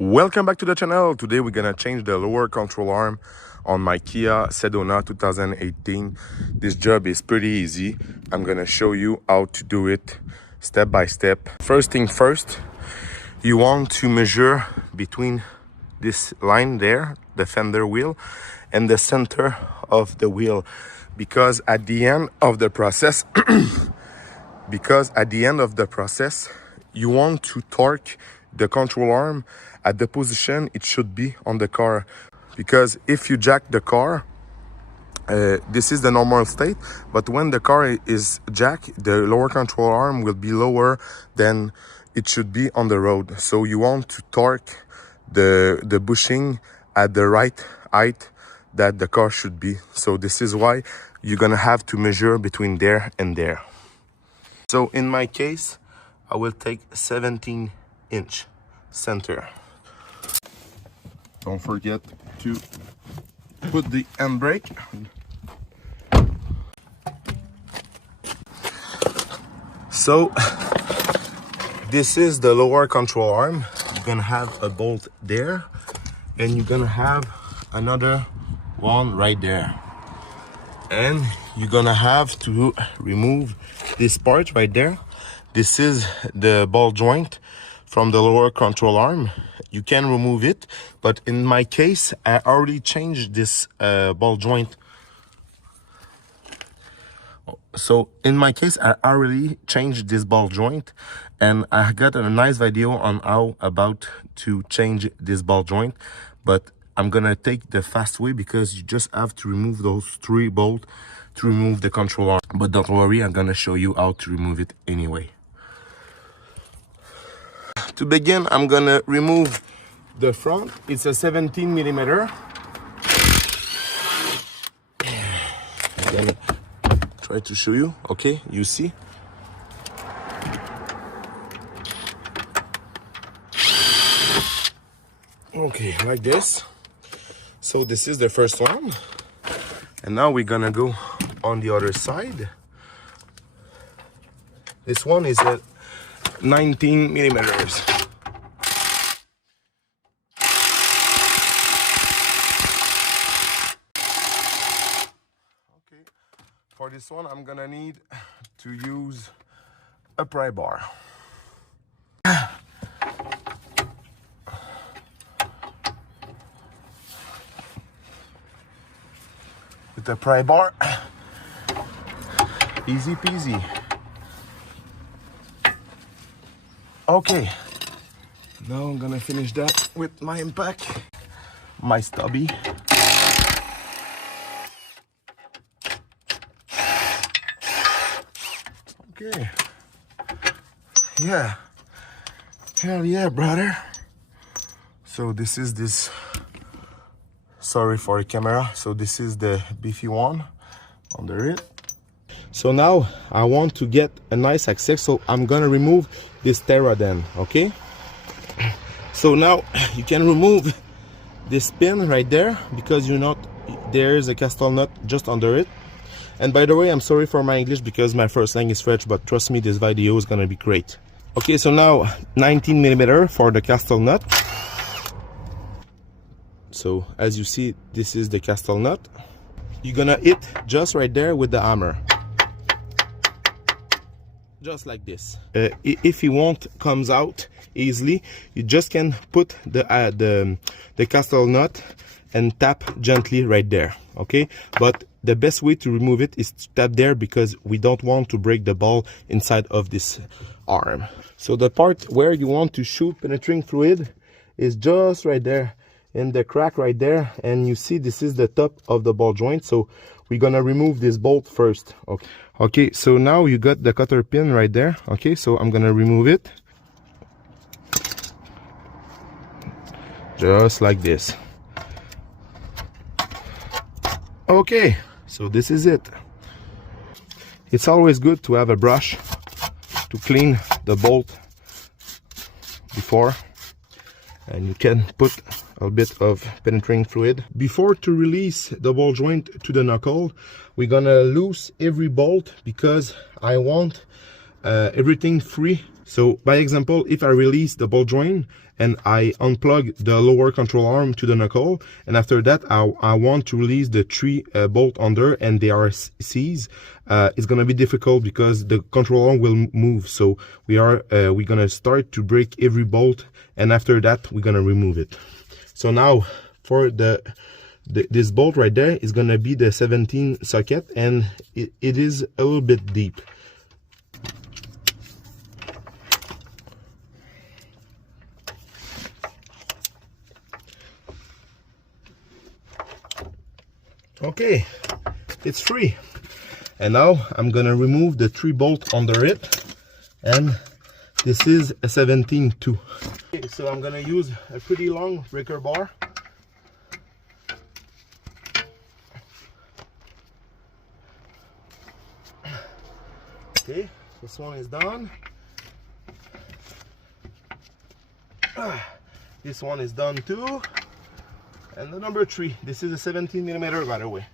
Welcome back to the channel. Today we're gonna change the lower control arm on my Kia Sedona 2018. This job is pretty easy. I'm gonna show you how to do it step by step. First thing first, you want to measure between this line there, the fender wheel, and the center of the wheel, because at the end of the process you want to torque the control arm at the position it should be on the car. Because if you jack the car, this is the normal state, but when the car is jacked, the lower control arm will be lower than it should be on the road. So you want to torque the bushing at the right height that the car should be. So this is why you're gonna have to measure between there and there. So in my case, I will take 17-inch center. Don't forget to put the handbrake. So this is the lower control arm. You're gonna have a bolt there, and you're gonna have another one right there. And you're gonna have to remove this part right there. This is the ball joint from the lower control arm. You can remove it, but in my case, I already changed this ball joint. So in my case, I already changed this ball joint, and I got a nice video on how about to change this ball joint, but I'm gonna take the fast way because you just have to remove those 3 bolts to remove the control arm. But don't worry, I'm gonna show you how to remove it anyway. To begin, I'm gonna remove the front. It's a 17 millimeter. I'm gonna try to show you. Okay, you see? Okay, like this. So this is the first one. And now we're gonna go on the other side. This one is at 19 millimeters. Okay, for this one, I'm gonna need to use a pry bar. With the pry bar, easy peasy. Okay, now I'm gonna finish that with my impact, my stubby. Okay, yeah, hell yeah, brother. So this is this, sorry for the camera, so this is the beefy one under it. So now I want to get a nice access, so I'm gonna remove this Terra then, okay? So now you can remove this pin right there, because there's a castle nut just under it. And by the way, I'm sorry for my English because my first language is French, but trust me, this video is gonna be great. Okay, so now 19 millimeter for the castle nut. So as you see, this is the castle nut. You're gonna hit just right there with the hammer, just like this. If you want comes out easily, you just can put the castle nut and tap gently right there, okay? But the best way to remove it is to tap there, because we don't want to break the ball inside of this arm. So the part where you want to shoot penetrating fluid is just right there in the crack right there, and you see this is the top of the ball joint. So we're gonna remove this bolt first. Okay, so now you got the cutter pin right there. Okay, so I'm gonna remove it just like this. Okay, so this is it. It's always good to have a brush to clean the bolt before, and you can put a bit of penetrating fluid. Before to release the ball joint to the knuckle, we're gonna loose every bolt, because I want everything free. So by example, if I release the ball joint and I unplug the lower control arm to the knuckle, and after that I want to release the 3 bolt under, and they are C's. It's gonna be difficult because the control arm will move, so we're gonna start to break every bolt, and after that we're gonna remove it. So now for this bolt right there is gonna be the 17 socket, and it is a little bit deep. Okay, it's free, and now I'm gonna remove the 3 bolts under it, and this is a 17 too. Okay, so I'm gonna use a pretty long breaker bar. Okay, this one is done. This one is done too. And the number 3, this is a 17mm, by the way.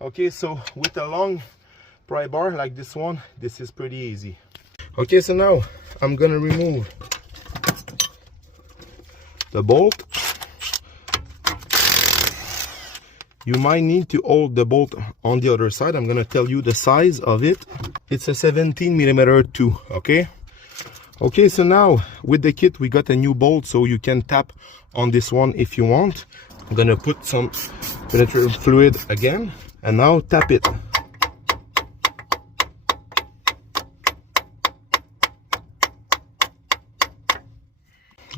Okay, so with a long pry bar like this one, this is pretty easy. Okay, so now I'm gonna remove the bolt. You might need to hold the bolt on the other side. I'm gonna tell you the size of it. It's a 17mm too, okay? Okay, so now with the kit we got a new bolt, so you can tap on this one if you want. I'm gonna put some penetrating fluid again, and now tap it.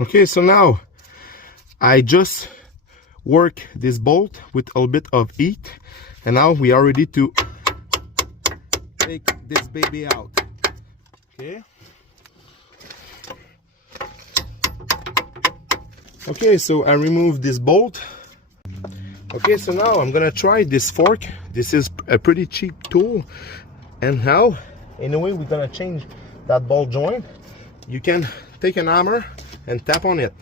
Okay, so now I just work this bolt with a little bit of heat, and now we are ready to take this baby out. Okay. Okay, so I removed this bolt. Okay, so now I'm gonna try this fork. This is a pretty cheap tool, and now anyway we're gonna change that ball joint. You can take an hammer and tap on it,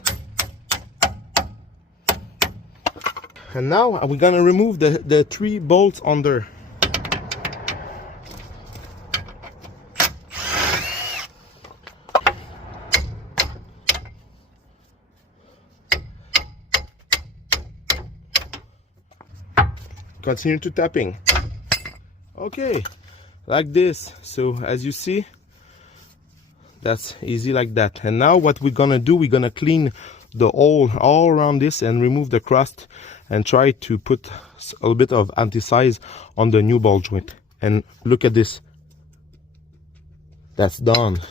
and now we're gonna remove the 3 bolts under. Continue to tapping. Okay, like this. So as you see, that's easy like that. And now what we're gonna do, we're gonna clean the hole all around this and remove the crust, and try to put a little bit of anti-seize on the new ball joint. And look at this, that's done.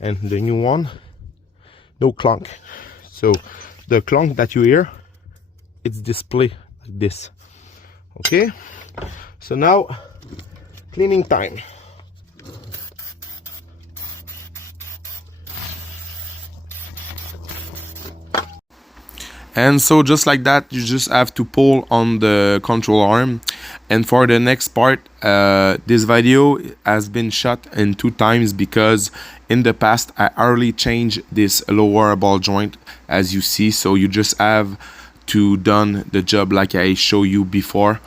And the new one, no clunk. So the clunk that you hear, it's display like this. Okay, so now cleaning time. And so just like that, you just have to pull on the control arm. And for the next part, this video has been shot in 2 times because in the past I already changed this lower ball joint, as you see. So you just have to done the job like I showed you before.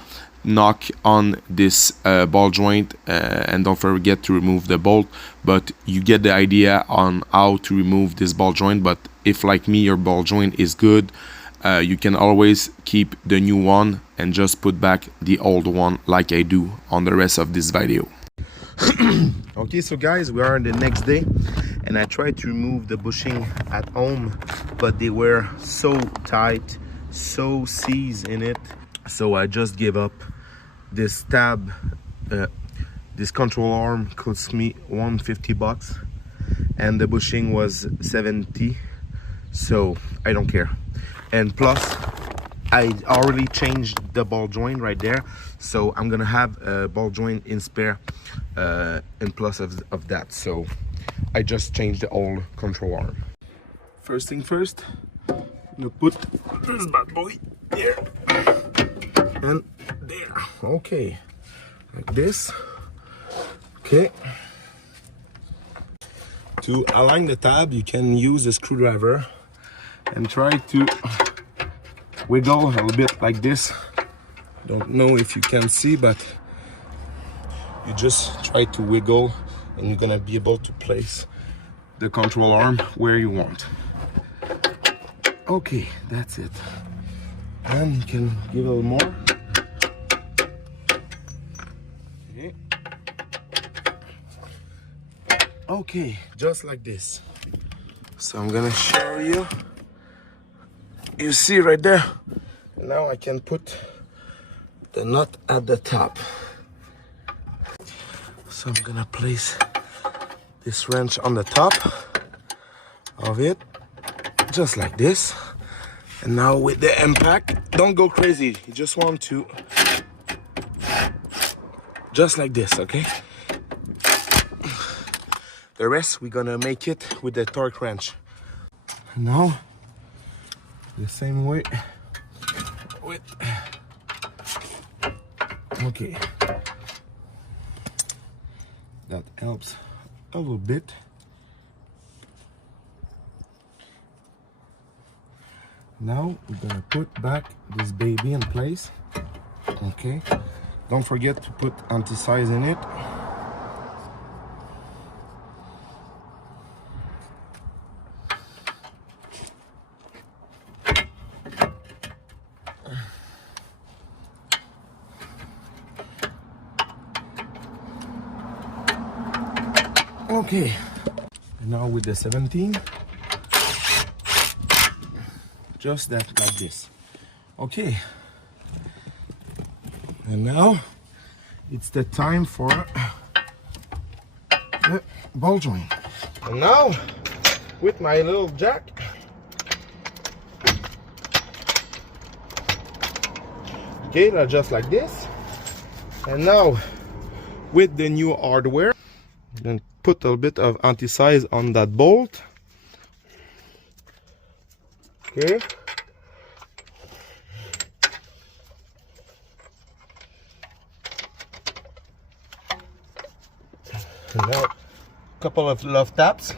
Knock on this ball joint, and don't forget to remove the bolt, but you get the idea on how to remove this ball joint. But if like me your ball joint is good, you can always keep the new one and just put back the old one like I do on the rest of this video. Okay, so guys, we are the next day, and I tried to remove the bushing at home, but they were so tight, so seized in it, so I just gave up. This tab, this control arm cost me $150, and the bushing was 70, so I don't care. And plus I already changed the ball joint right there, so I'm gonna have a ball joint in spare in plus of that. So I just changed the old control arm. First thing first, I'm gonna put this bad boy here and there. Okay, like this. Okay, to align the tab you can use a screwdriver and try to wiggle a little bit like this. Don't know if you can see, but you just try to wiggle and you're gonna be able to place the control arm where you want. Okay, that's it. And you can give a little more. Okay. Okay, just like this. So I'm gonna show you. You see right there. Now I can put the nut at the top. So I'm gonna place this wrench on the top of it, just like this. And now with the impact, don't go crazy. You just want to, just like this, okay? The rest, we're gonna make it with the torque wrench. Now, the same way with, okay. That helps a little bit. Now we're gonna put back this baby in place. Okay, don't forget to put anti-size in it. Okay, and now with the 17, just that, like this. Okay, and now it's the time for the ball joint. And now with my little jack, okay, now just like this. And now with the new hardware, then put a little bit of anti-size on that bolt. Okay. And now a couple of love taps.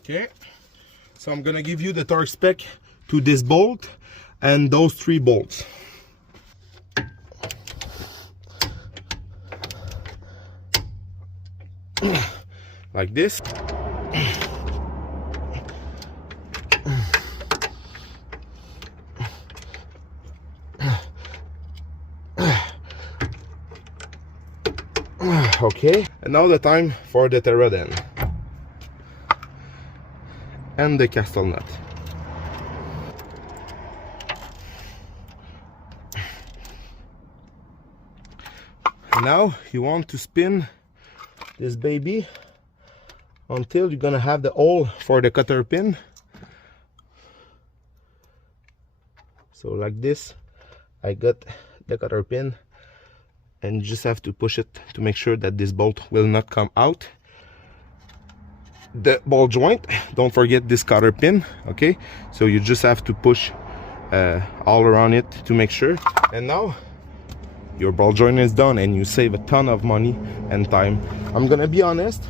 Okay. So I'm gonna give you the torque spec to this bolt and those 3 bolts. Like this. Okay, and now the time for the Terraden and the castle nut. Now you want to spin this baby until you're gonna have the hole for the cutter pin. So like this, I got the cutter pin, and you just have to push it to make sure that this bolt will not come out. The ball joint, don't forget this cotter pin. Okay, so you just have to push all around it to make sure. And now your ball joint is done and you save a ton of money and time. I'm gonna be honest,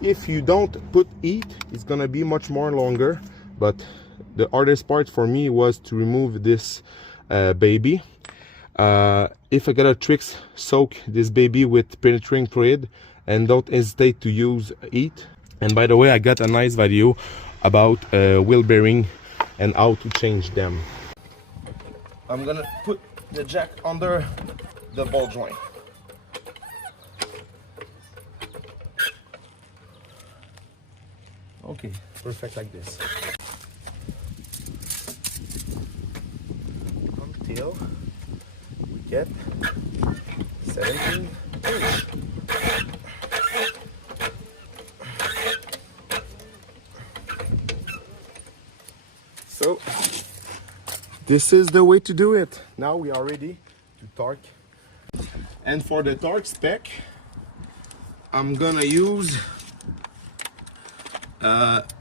if you don't put heat, it's gonna be much more longer, but the hardest part for me was to remove this baby. If I gotta tricks, soak this baby with penetrating fluid and don't hesitate to use heat. And by the way, I got a nice video about wheel bearing and how to change them. I'm gonna put the jack under the ball joint. Okay, perfect like this. Until we get 17 inch. So this is the way to do it. Now we are ready to torque. And for the torque spec, I'm gonna use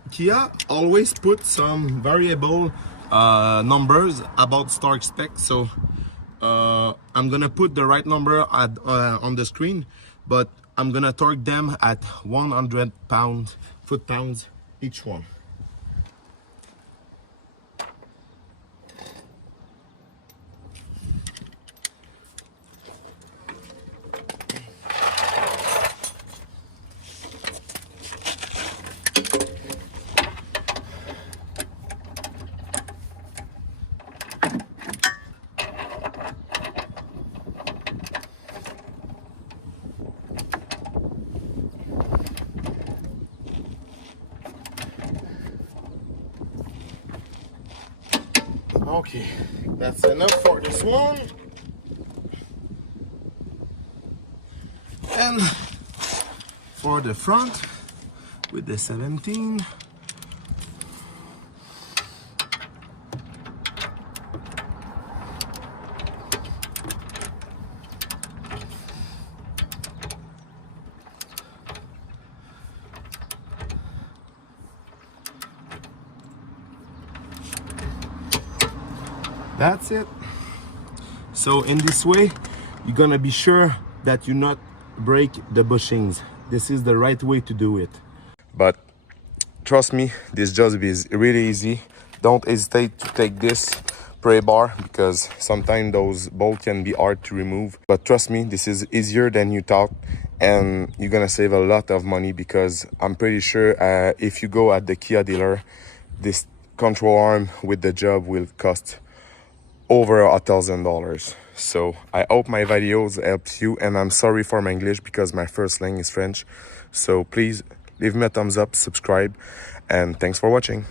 Kia always put some variable numbers about torque spec. So I'm gonna put the right number at, on the screen, but I'm gonna torque them at 100 foot-pounds each one. Okay, that's enough for this one. And for the front with the 17. That's it. So in this way, you're gonna be sure that you not break the bushings. This is the right way to do it. But trust me, this job is really easy. Don't hesitate to take this pray bar because sometimes those bolts can be hard to remove. But trust me, this is easier than you thought, and you're gonna save a lot of money because I'm pretty sure if you go at the Kia dealer, this control arm with the job will cost over $1,000. So I hope my videos helped you, and I'm sorry for my English because my first language is French. So please leave me a thumbs up, subscribe, and thanks for watching.